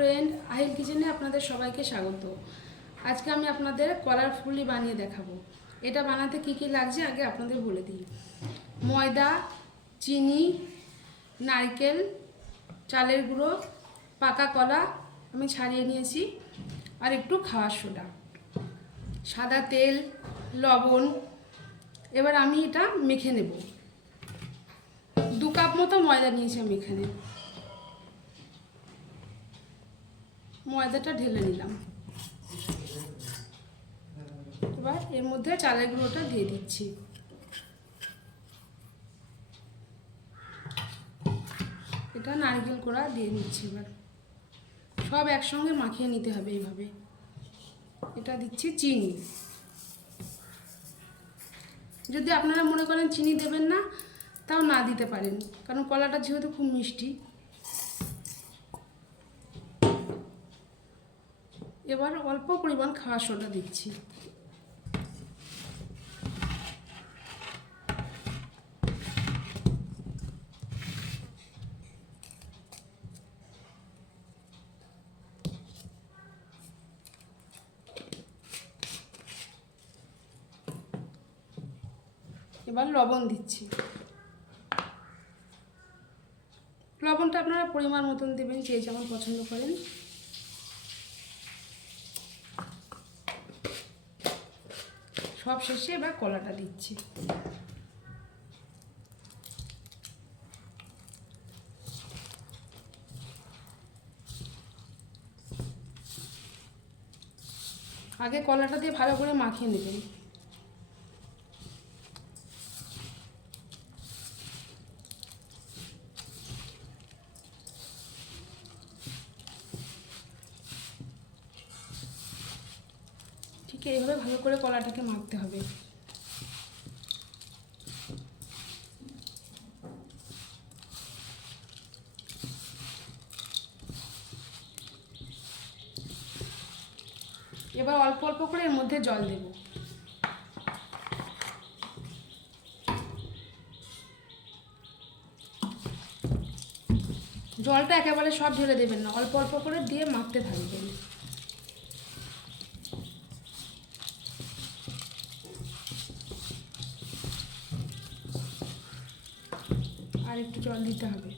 Friend, Ahil কিচেনে আপনাদের সবাইকে স্বাগত। আজকে আমি আপনাদের কলার ফুলি বানিয়ে দেখাবো। এটা বানাতে কি কি লাগছে আগে আপনাদের বলে দিই। ময়দা, চিনি, নারকেল, চালের গুঁড়ো, পাকা কলা আমি ছাড়িয়ে নিয়েছি, আর একটু খাওয়ার সোডা, সাদা তেল, লবণ। এবার আমি এটা মেখে নেব। 2 কাপ মতো ময়দা নিয়েছি আমি এখানে। ময়দাটা ঢেলে নিলাম। এবার এর মধ্যে চালের গুঁড়োটা দিয়ে দিচ্ছি। এটা নারকেল কোড়া দিয়ে দিচ্ছি। এবার সব একসঙ্গে মাখিয়ে নিতে হবে এইভাবে। এটা দিচ্ছি চিনি। যদি আপনারা মনে করেন চিনি দেবেন না, তাও না দিতে পারেন, কারণ কলাটা যেহেতু খুব মিষ্টি। এবার অল্প পরিমাণ খাওয়ার সোডা দিচ্ছি। এবার লবণ দিচ্ছি। লবণটা আপনারা পরিমাণ মতন দেবেন, যে যেমন পছন্দ করেন। সব শেষে এবার কলাটা দিচ্ছি। আগে কলাটা দিয়ে ভালো করে মাখিয়ে নেবেন। ঠিক এইভাবে ভালো করে কলাটাকে মাখতে হবে। এবার অল্প অল্প করে এর মধ্যে জল দেব। জলটা একেবারে সব ঢেলে দেবেন না, অল্প অল্প করে দিয়ে মাখতে থাকবেন। আর একটু জল দিতে হবে।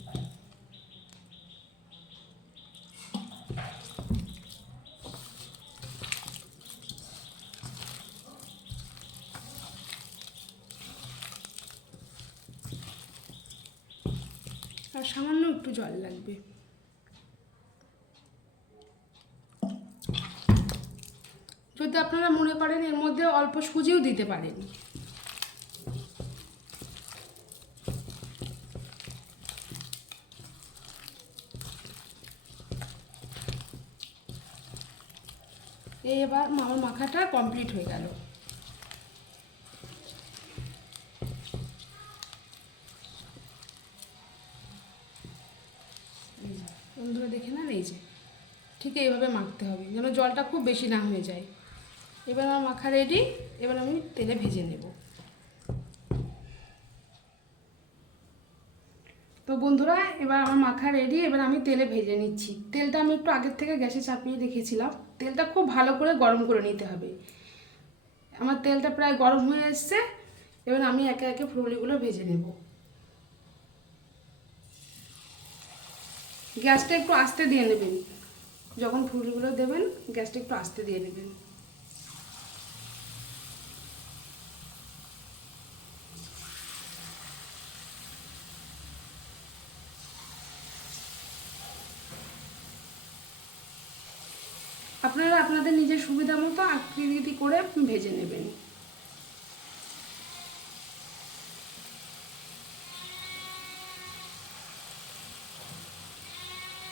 আর সামান্য একটু জল লাগবে। যদি আপনারা মনে করেন এর মধ্যে অল্প সুজিও দিতে পারেন। এবার আমার মাখাটা কমপ্লিট হয়ে গেল। বন্ধুরা দেখে না, এই যে ঠিক এইভাবে মাখতে হবে, যেন জলটা খুব বেশি না হয়ে যায়। এবার আমার মাখা রেডি। এবার আমি তেলে ভেজে নেব। তো বন্ধুরা, এবার আমার মাখা রেডি। এবার আমি তেলে ভেজে নিচ্ছি। তেলটা আমি একটু আগের থেকে গ্যাসে চাপিয়ে রেখেছিলাম। তেলটা খুব ভালো করে গরম করে নিতে হবে। আমার তেলটা প্রায় গরম হয়ে এসছে। এবার আমি একে একে ফুলগুলো ভেজে নেব। গ্যাসটা একটু আস্তে দিয়ে নেবেন। যখন ফুলগুলো দেবেন, গ্যাসটা একটু আস্তে দিয়ে নেবেন। আপনারা আপনাদের নিজের সুবিধা মতো আকৃতি করে ভেজে নেবেন।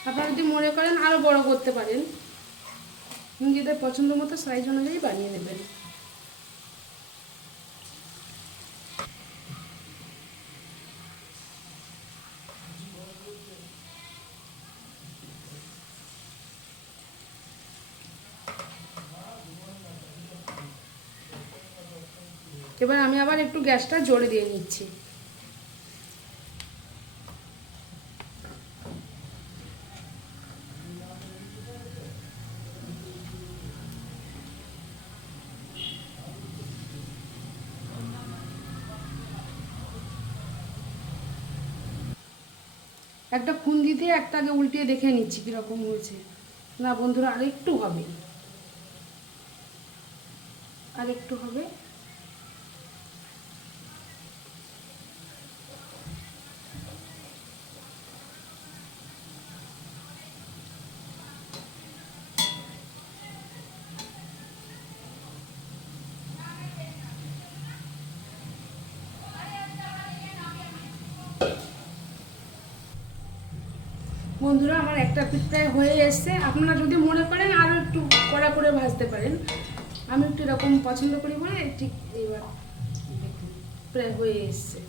আপনারা যদি মনে করেন আরও বড় করতে পারেন, নিজেদের পছন্দ মতো সাইজ অনুযায়ী বানিয়ে নেবেন। এবার আমি আবার একটু গ্যাসটা জোরে দিয়ে নিচ্ছি। একটা খুন্তি দিয়ে একটা আগে উল্টিয়ে দেখে নিচ্ছি কীরকম হয়েছে। না বন্ধুরা, আরেকটু হবে, আরেকটু হবে। বন্ধুরা, আমার একটা পিঠ প্রায় হয়ে এসছে। আপনারা যদি মনে করেন আরও একটু কড়া করে ভাজতে পারেন। আমি একটু এরকম পছন্দ করি বলে ঠিক এইবার দেখুন প্রায় হয়ে এসছে।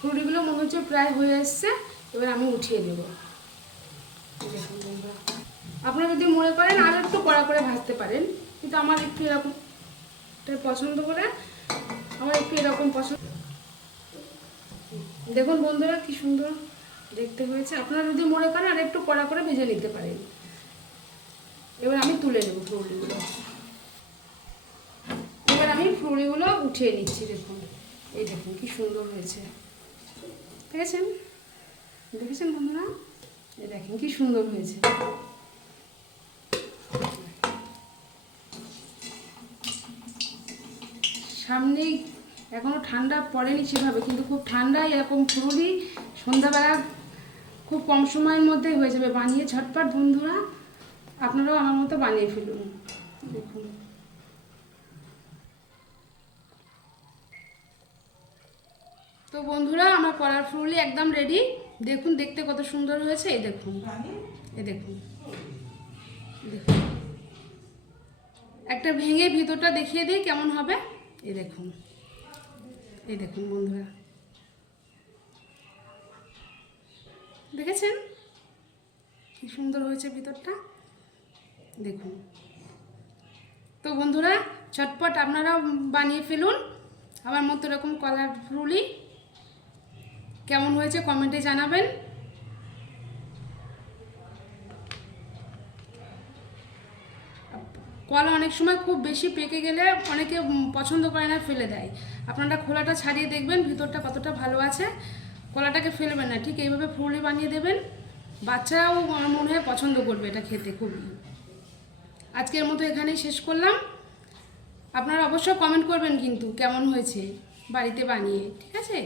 ফুলগুলো মনে হচ্ছে প্রায় হয়ে এসছে। এবার আমি উঠিয়ে দেবো। দেখুন বন্ধুরা, আপনারা যদি মনে করেন আরও একটু কড়া করে ভাজতে পারেন, কিন্তু আমার একটু এরকম পছন্দ করে, আমার একটু এরকম পছন্দ। দেখুন বন্ধুরা কি সুন্দর দেখতে হয়েছে। আপনারা যদি মনে করেন আর একটু কড়া করে ভেজে নিতে পারেন। এবার আমি তুলে নেব ফুলগুলো। এবার আমি ফুলগুলো উঠিয়ে নিচ্ছি। দেখুন, এই দেখুন কি সুন্দর হয়েছে। দেখেছেন, দেখেছেন বন্ধুরা, এই দেখেন কি সুন্দর হয়েছে। সামনেই এখনো ঠান্ডা পড়েনি সেভাবে, কিন্তু খুব ঠান্ডায় এরকম ফুলই সন্ধ্যাবেলা খুব কম সময়ের মধ্যে হয়ে যাবে। বানিয়ে ঝটপট বন্ধুরা আপনারাও আমার মতো বানিয়ে ফেলুন। দেখুন, তো বন্ধুরা আমার কলার ফুলই একদম রেডি। দেখুন দেখতে কত সুন্দর হয়েছে। এই দেখুন, এই দেখুন, দেখুন একটা ভেঙে ভিতরটা দেখিয়ে দিই কেমন হবে। এই দেখুন, এই দেখুন বন্ধুরা, দেখেছেন কি সুন্দর হয়েছে ভিতরটা। দেখুন, তো বন্ধুরা ঝটপট আপনারা বানিয়ে ফেলুন আমার মতো এরকম কলার ফুলই। কেমন হয়েছে কমেন্টে জানাবেন। কলা অনেক সময় খুব বেশি পেকে গেলে অনেকে পছন্দ করে না, ফেলে দেয়। আপনারা খোলাটা ছাড়িয়ে দেখবেন ভিতরটা কতটা ভালো আছে। কলাটাকে ফেলবেন না, ঠিক এইভাবে ফুলই বানিয়ে দেবেন। বাচ্চারাও আমার মনে হয় পছন্দ করবে এটা খেতে খুবই। আজকের মতো এখানেই শেষ করলাম। আপনারা অবশ্যই কমেন্ট করবেন কিন্তু কেমন হয়েছে বাড়িতে বানিয়ে, ঠিক আছে?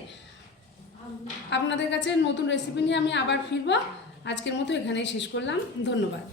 আপনাদের কাছে নতুন রেসিপি নিয়ে আমি আবার ফিরবো। আজকের মতো এখানেই শেষ করলাম। ধন্যবাদ।